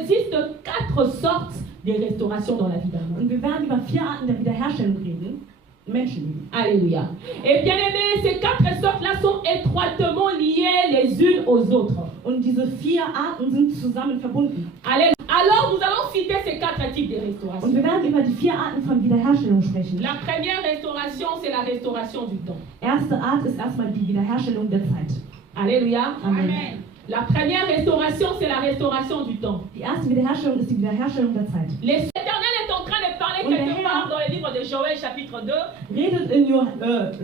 existe 4 sortes de restauration dans la vie d'un homme. Und wir werden über 4 Arten der Wiederherstellung reden. Menschenleben. Alléluia. Et bien aimé, ces 4 sortes-là sont étroitement liées les unes aux autres. Und diese 4 Arten sind zusammen verbunden. Alléluia. Alors, nous allons citer ces 4 types de Und restauration. wir werden über die 4 Arten von Wiederherstellung sprechen. La première restauration, c'est la restauration du temps. Erste Art ist erstmal die Wiederherstellung der Zeit. Alléluia. Amen. La première restauration, c'est la restauration du temps. Die erste Wiederherstellung ist die Wiederherstellung der Zeit. L'Éternel est en train de parler quelque part dans le livre de Joël chapitre 2. Redet in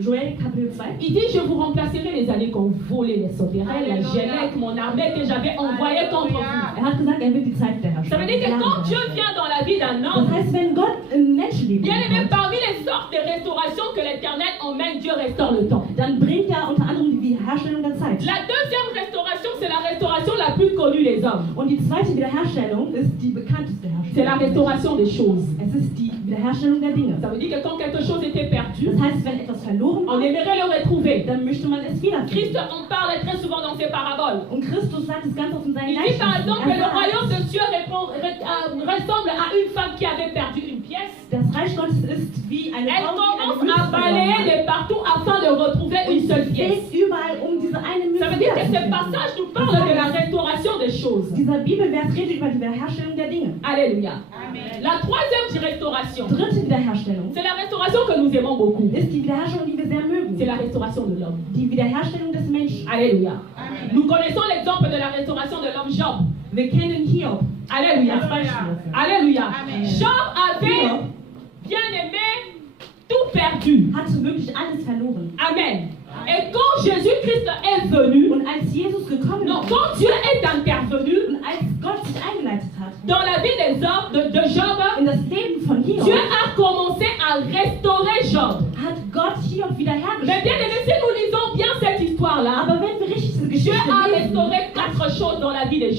Joel Kapitel 2. Il dit, je vous remplacerai les années qu'ont volé les sauterelles, la Gélec, mon armée que j'avais envoyée contre vous. Hat gesagt, wird die Zeit Ça wiederherstellen. veut dire que quand Dieu vient dans la vie d'un Das homme, heißt, wenn Gott ein Menschenleben bien aimé, hat, parmi les sortes de restauration que l'Éternel emmène, Dieu restaure le temps. dann bringt er unter anderem die Wiederherstellung der Zeit. La deuxième restauration, c'est la restauration la plus connue des hommes. Und die zweite Wiederherstellung ist die bekannteste C'est la Herstellung. restauration des choses. Es ist die Wiederherstellung der Dinge. Ça veut dire que quand quelque chose était perdu, Das heißt, wenn etwas verloren on war, aimerait le retrouver. dann möchte man es wiederfinden. Christ en parle très souvent dans ses paraboles. Und Christus sagt es ganz oft in seinen Il dit par Gleichnissen. exemple que Er le sagt, royaume de Dieu ressemble à une femme qui avait perdu une pièce. das Reich Gottes ist wie eine Elle Frau, die commence eine à Münze verloren balayer hat. de partout afin de retrouver une seule Sie pièce. geht überall, um diese eine Münze Ça veut dire que ce wiederzufinden. passage nous parle de la restauration des choses. Dieser Bibelvers redet über die Wiederherstellung der Dinge. Alléluia. La troisième restauration, Dritte Wiederherstellung c'est la restauration que nous aimons beaucoup. ist die Wiederherstellung, die wir sehr mögen. C'est la restauration de l'homme. Die Wiederherstellung des Menschen. Alléluia. Nous connaissons l'exemple de la restauration de l'homme Job. Wir kennen Hiob Alléluia. als Beispiel dafür. Alléluia. Amen. Job avait, bien aimé, tout perdu. Hatte wirklich alles verloren. Amen. Et quand Jésus-Christ est venu, Und als Jesus gekommen non, ist quand Dieu est intervenu und als Gott sich eingeleitet hat dans la vie des hommes, de Job, in das Leben von Hiob, Dieu a commencé à restaurer Job. hat Gott Hiob Mais bien wiederhergestellt. aimé, si nous lisons bien cette histoire-là, Aber wenn wir richtig diese Dieu Geschichte a lesen, restauré 4 choses dans la vie de Job.